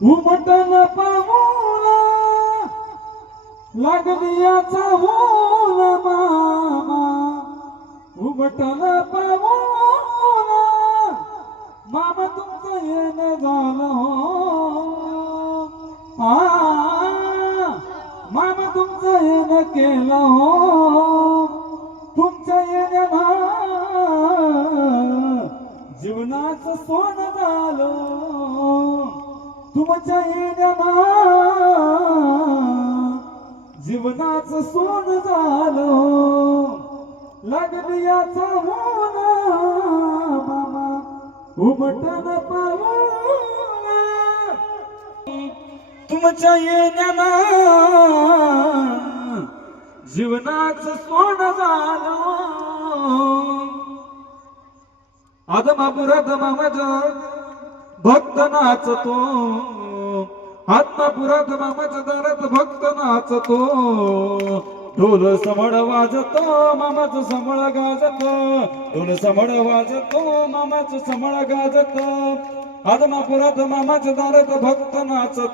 उमटन पाऊला लागली याचा होल मामा उमटन पाऊला मामा तुमचं येणं झालं हो मामा तुमचं येणं केलं हो तुमच्या येण्यानं जीवनाचं सोनं झालं तुमच्या येण्यानं जीवनाचं सोनं झालं लागली याचा होण मामा उमटन पाऊला तुमच्या येण्यानं जीवनाचं सोनं झालं आदमापुरात मामाचा भक्त नाचतो आत्मापुरात मामाच्या दारात भक्त नाचतो ढोल समळ वाजतो मामाचं समळ गाजत ढोल समळ वाजतो मामाचं समळ गाजत आदमापुरात मामाच्या दारात भक्त नाचतो